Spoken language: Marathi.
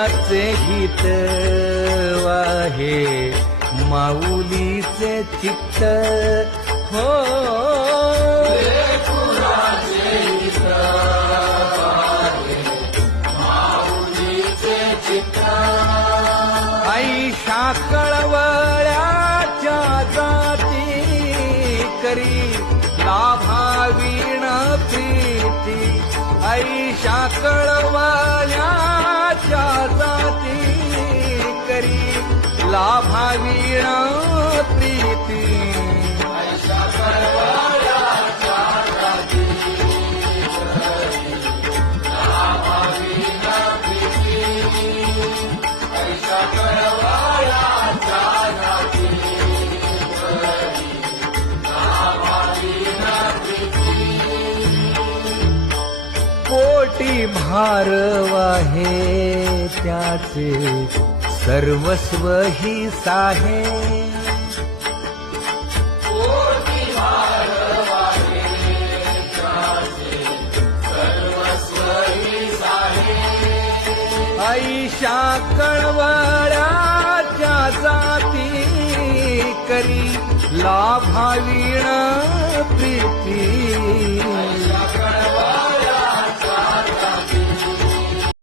कुळाचे हित वाहे माऊलीचे चित्त हो कुळाचे हित वाहे माऊलीचे चित्त आई साखळवळ्याच्या जाती करी लाभावीण प्रीती आई साखळवळ्याच्या जाती करी लाभावीण प्रीती पोटी भार वाहे त्याचे सर्वस्व ही साहे पोटी भार वाहे त्याचे सर्वस्व ही साहे आई साखळवळ्याच्या जाती करी लाभावीण प्रीती